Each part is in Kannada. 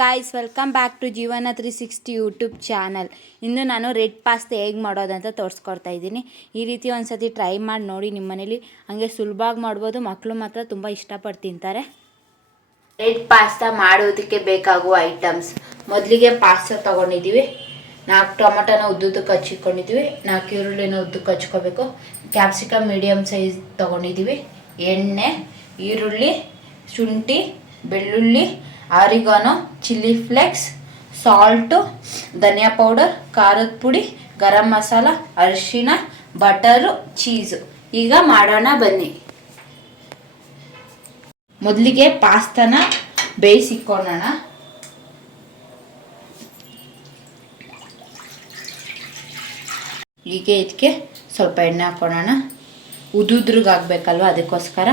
ಗಾಯ್ಸ್, ವೆಲ್ಕಮ್ ಬ್ಯಾಕ್ ಟು ಜೀವನ 360 ಯೂಟ್ಯೂಬ್ ಚಾನಲ್. ಇಂದು ನಾನು ರೆಡ್ ಪಾಸ್ತಾ ಹೇಗೆ ಮಾಡೋದಂತ ತೋರಿಸ್ಕೊಡ್ತಾ ಇದ್ದೀನಿ. ಈ ರೀತಿ ಒಂದು ಸತಿ ಟ್ರೈ ಮಾಡಿ ನೋಡಿ ನಿಮ್ಮ ಮನೇಲಿ. ಹಾಗೆ ಸುಲಭವಾಗಿ ಮಾಡ್ಬೋದು, ಮಕ್ಕಳು ಮಾತ್ರ ತುಂಬ ಇಷ್ಟಪಟ್ಟು ತಿಂತಾರೆ. ರೆಡ್ ಪಾಸ್ತಾ ಮಾಡೋದಕ್ಕೆ ಬೇಕಾಗುವ ಐಟಮ್ಸ್: ಮೊದಲಿಗೆ ಪಾಸ್ತಾ ತೊಗೊಂಡಿದ್ದೀವಿ, 4 ಟೊಮೊಟೊನ ಉದ್ದುದ್ದಕ್ಕೆ ಹಚ್ಚಿಕೊಂಡಿದ್ದೀವಿ, 4 ಈರುಳ್ಳಿನ ಉದ್ದಕ್ಕೆ ಹಚ್ಕೋಬೇಕು, ಕ್ಯಾಪ್ಸಿಕಮ್ ಮೀಡಿಯಮ್ ಸೈಜ್ ತೊಗೊಂಡಿದ್ದೀವಿ, ಎಣ್ಣೆ, ಈರುಳ್ಳಿ, ಶುಂಠಿ, ಬೆಳ್ಳುಳ್ಳಿ, ಆರಿಗಾನೋ, ಚಿಲ್ಲಿ ಫ್ಲೇಕ್ಸ್, ಸಾಲ್ಟು, ಧನಿಯಾ ಪೌಡರ್, ಖಾರದ ಪುಡಿ, ಗರಂ ಮಸಾಲ, ಅರಿಶಿಣ, ಬಟರು, ಚೀಸು. ಈಗ ಮಾಡೋಣ ಬನ್ನಿ. ಮೊದಲಿಗೆ ಪಾಸ್ತಾನ ಬೇಯಿಸಿಕೊಳ್ಳೋಣ. ಈಗ ಇದಕ್ಕೆ ಸ್ವಲ್ಪ ಎಣ್ಣೆ ಹಾಕೊಳ್ಳೋಣ. ಉದುದ್ರಿಗಾಗಬೇಕಲ್ವ, ಅದಕ್ಕೋಸ್ಕರ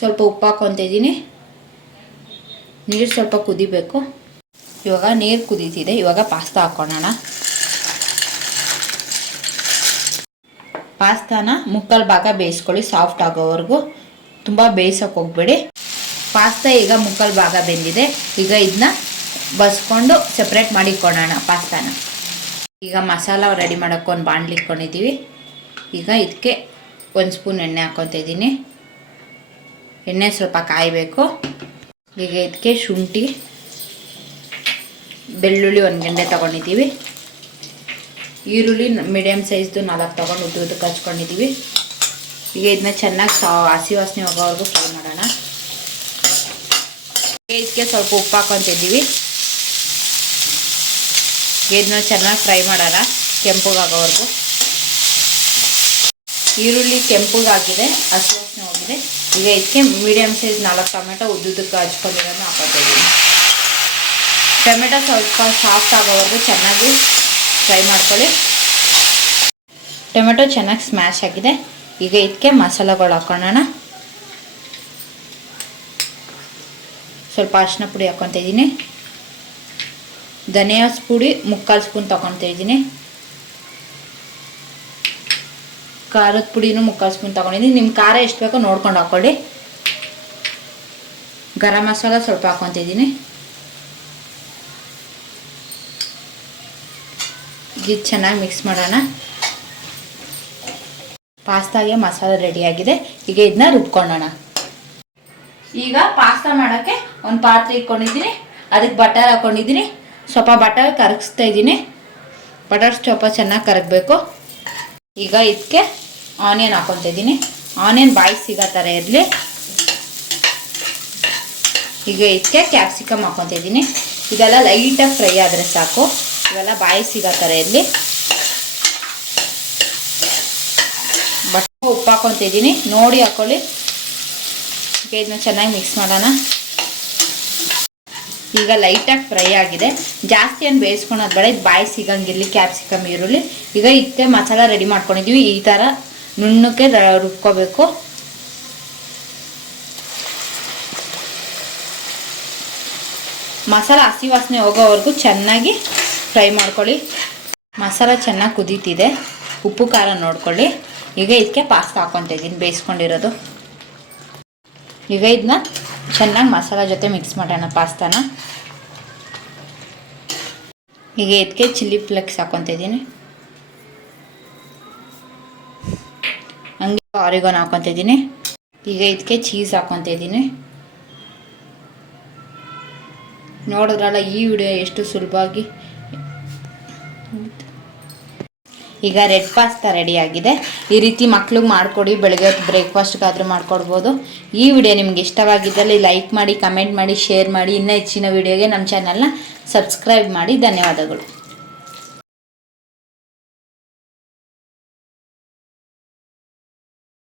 ಸ್ವಲ್ಪ ಉಪ್ಪು ಹಾಕ್ಕೊತಿದ್ದೀನಿ. ನೀರು ಸ್ವಲ್ಪ ಕುದಿಬೇಕು. ಇವಾಗ ನೀರು ಕುದೀತಿದೆ. ಇವಾಗ ಪಾಸ್ತಾ ಹಾಕ್ಕೊಳ್ಳೋಣ. ಪಾಸ್ತಾನ ಮುಕ್ಕಾಲು ಭಾಗ ಬೇಯಿಸ್ಕೊಳ್ಳಿ, ಸಾಫ್ಟ್ ಆಗೋವರೆಗೂ. ತುಂಬ ಬೇಯಿಸೋಕೆ ಹೋಗ್ಬೇಡಿ. ಪಾಸ್ತಾ ಈಗ ಮುಕ್ಕಾಲು ಭಾಗ ಬೆಂದಿದೆ. ಈಗ ಇದನ್ನ ಬಸ್ಕೊಂಡು ಸಪ್ರೇಟ್ ಮಾಡಿಕೊಳ್ಳೋಣ ಪಾಸ್ತಾನ. ಈಗ ಮಸಾಲ ರೆಡಿ ಮಾಡೋಕ್ಕೆ ಒಂದು ಬಾಣಲಿ ಇಟ್ಕೊಂಡಿದ್ದೀವಿ. ಈಗ ಇದಕ್ಕೆ 1 ಸ್ಪೂನ್ ಎಣ್ಣೆ ಹಾಕ್ಕೊತಾ ಇದ್ದೀನಿ. ಎಣ್ಣೆ ಸ್ವಲ್ಪ ಕಾಯಬೇಕು. ಈಗ ಇದಕ್ಕೆ ಶುಂಠಿ, ಬೆಳ್ಳುಳ್ಳಿ 1 ಗೆಂಡೆ ತೊಗೊಂಡಿದ್ದೀವಿ, ಈರುಳ್ಳಿ ಮೀಡಿಯಮ್ ಸೈಜ್ದು 4 ತೊಗೊಂಡು ಉದ್ದಕ್ಕೆ ಹಚ್ಕೊಂಡಿದ್ದೀವಿ. ಈಗ ಇದನ್ನ ಚೆನ್ನಾಗಿ ಹಸಿ ವಾಸನೆ ಹೋಗೋವರೆಗೂ ಫ್ರೈ ಮಾಡೋಣ. ಇದಕ್ಕೆ ಸ್ವಲ್ಪ ಉಪ್ಪು ಹಾಕ್ಕೊತಿದ್ದೀವಿ. ಇದನ್ನ ಚೆನ್ನಾಗಿ ಫ್ರೈ ಮಾಡೋಣ ಕೆಂಪಗಾಗೋವರೆಗೂ. ಈರುಳ್ಳಿ ಕೆಂಪಗಾಗಿದೆ, ಹಸಿ ವಾಸನೆ ಹೋಗಿದೆ. ಈಗ ಇದಕ್ಕೆ ಮೀಡಿಯಮ್ ಸೈಜ್ 4 ಟೊಮೆಟೊ ಉದ್ದುದ್ದಕ್ಕೆ ಹಚ್ಕೊಂಡಿರೋದನ್ನ ಹಾಕೋತಾ ಇದ್ದೀನಿ. ಟೊಮೆಟೊ ಸ್ವಲ್ಪ ಸಾಫ್ಟ್ ಆಗೋವರೆಗೂ ಚೆನ್ನಾಗಿ ಫ್ರೈ ಮಾಡ್ಕೊಳ್ಳಿ. ಟೊಮೆಟೊ ಚೆನ್ನಾಗಿ ಸ್ಮ್ಯಾಶ್ ಆಗಿದೆ. ಈಗ ಇದಕ್ಕೆ ಮಸಾಲೆಗಳು ಹಾಕೊಳ್ಳೋಣ. ಸ್ವಲ್ಪ ಅರಿಶಿನ ಪುಡಿ ಹಾಕ್ಕೊತಾ ಇದ್ದೀನಿ. ಧನಿಯಾ ಪುಡಿ 3/4 ಸ್ಪೂನ್ ತೊಗೊತಾ ಇದ್ದೀನಿ. ಖಾರದ ಪುಡಿನೂ 3/4 ಸ್ಪೂನ್ ತೊಗೊಂಡಿದ್ದೀನಿ. ನಿಮ್ಮ ಖಾರ ಎಷ್ಟು ಬೇಕೋ ನೋಡ್ಕೊಂಡು ಹಾಕ್ಕೊಳ್ಳಿ. ಗರಂ ಮಸಾಲ ಸ್ವಲ್ಪ ಹಾಕ್ಕೊತಿದ್ದೀನಿ. ಇದು ಚೆನ್ನಾಗಿ ಮಿಕ್ಸ್ ಮಾಡೋಣ. ಪಾಸ್ತಾಗೆ ಮಸಾಲೆ ರೆಡಿಯಾಗಿದೆ. ಈಗ ಇದನ್ನ ರುಬ್ಕೊಳ್ಳೋಣ. ಈಗ ಪಾಸ್ತಾ ಮಾಡೋಕ್ಕೆ ಒಂದು ಪಾತ್ರೆ ಇಟ್ಕೊಂಡಿದ್ದೀನಿ. ಅದಕ್ಕೆ ಬಟರ್ ಹಾಕ್ಕೊಂಡಿದ್ದೀನಿ. ಸ್ವಲ್ಪ ಬಟರ್ ಕರಗಿಸ್ತಾ ಇದ್ದೀನಿ. ಬಟರ್ ಸ್ವಲ್ಪ ಚೆನ್ನಾಗಿ ಕರಗಬೇಕು. ಈಗ ಇದಕ್ಕೆ ಆನಿಯನ್ ಹಾಕ್ಕೊತಾ ಇದ್ದೀನಿ. ಆನಿಯನ್ ಬಾಯಿ ಸಿಗೋ ಥರ ಇರಲಿ. ಈಗ ಇದಕ್ಕೆ ಕ್ಯಾಪ್ಸಿಕಮ್ ಹಾಕ್ಕೊತಾ ಇದ್ದೀನಿ. ಇದೆಲ್ಲ ಲೈಟಾಗಿ ಫ್ರೈ ಆದರೆ ಸಾಕು. ಇವೆಲ್ಲ ಬಾಯಿ ಸಿಗೋ ಥರ ಇರಲಿ. ಉಪ್ಪು ಹಾಕ್ಕೊತಾ ಇದ್ದೀನಿ, ನೋಡಿ ಹಾಕ್ಕೊಳ್ಳಿ. ಈಗ ಇದನ್ನ ಚೆನ್ನಾಗಿ ಮಿಕ್ಸ್ ಮಾಡೋಣ. ಈಗ ಲೈಟಾಗಿ ಫ್ರೈ ಆಗಿದೆ. ಜಾಸ್ತಿ ಏನು ಬೇಯಿಸ್ಕೊಳೋದು ಬೇಡ. ಇದು ಬಾಯಿ ಸಿಗಂಗಿರಲಿ ಕ್ಯಾಪ್ಸಿಕಮ್ ಈರುಳ್ಳಿ. ಈಗ ಇದಕ್ಕೆ ಮಸಾಲ ರೆಡಿ ಮಾಡ್ಕೊಂಡಿದ್ದೀವಿ. ಈ ಥರ ನುಣ್ಣಕ್ಕೆ ರುಬ್ಕೋಬೇಕು. ಮಸಾಲ ಹಸಿ ವಾಸನೆ ಹೋಗೋವರೆಗೂ ಚೆನ್ನಾಗಿ ಫ್ರೈ ಮಾಡ್ಕೊಳ್ಳಿ. ಮಸಾಲ ಚೆನ್ನಾಗಿ ಕುದೀತಿದೆ. ಉಪ್ಪು ಖಾರ ನೋಡ್ಕೊಳ್ಳಿ. ಈಗ ಇದಕ್ಕೆ ಪಾಸ್ತಾ ಹಾಕ್ಕೊತಾ ಇದ್ದೀನಿ ಬೇಯಿಸ್ಕೊಂಡಿರೋದು. ಈಗ ಇದನ್ನ ಚೆನ್ನಾಗಿ ಮಸಾಲ ಜೊತೆ ಮಿಕ್ಸ್ ಮಾಡೋಣ ಪಾಸ್ತಾನ. ಈಗ ಇದಕ್ಕೆ ಚಿಲ್ಲಿ ಫ್ಲೇಕ್ಸ್ ಹಾಕ್ಕೊತಾ ಇದ್ದೀನಿ. ಹಂಗೆ ಆರಿಗಾನೋ ಹಾಕ್ಕೊತಾ ಇದ್ದೀನಿ. ಈಗ ಇದಕ್ಕೆ ಚೀಸ್ ಹಾಕ್ಕೊತಾ ಇದ್ದೀನಿ. ನೋಡಿದ್ರಲ್ಲ ಈ ವಿಡಿಯೋ ಎಷ್ಟು ಸುಲಭವಾಗಿ. ಈಗ ರೆಡ್ ಪಾಸ್ತಾ ರೆಡಿಯಾಗಿದೆ. ಈ ರೀತಿ ಮಕ್ಳಿಗೆ ಮಾಡಿಕೊಡಿ. ಬೆಳಗ್ಗೆ ಬ್ರೇಕ್ಫಾಸ್ಟ್ಗಾದರೂ ಮಾಡ್ಕೊಡ್ಬೋದು. ಈ ವಿಡಿಯೋ ನಿಮ್ಗೆ ಇಷ್ಟವಾಗಿದ್ದಲ್ಲಿ ಲೈಕ್ ಮಾಡಿ, ಕಮೆಂಟ್ ಮಾಡಿ, ಶೇರ್ ಮಾಡಿ. ಇನ್ನೂ ಹೆಚ್ಚಿನ ವಿಡಿಯೋಗೆ ನಮ್ಮ ಚಾನಲ್ನ ಸಬ್ಸ್ಕ್ರೈಬ್ ಮಾಡಿ. ಧನ್ಯವಾದಗಳು.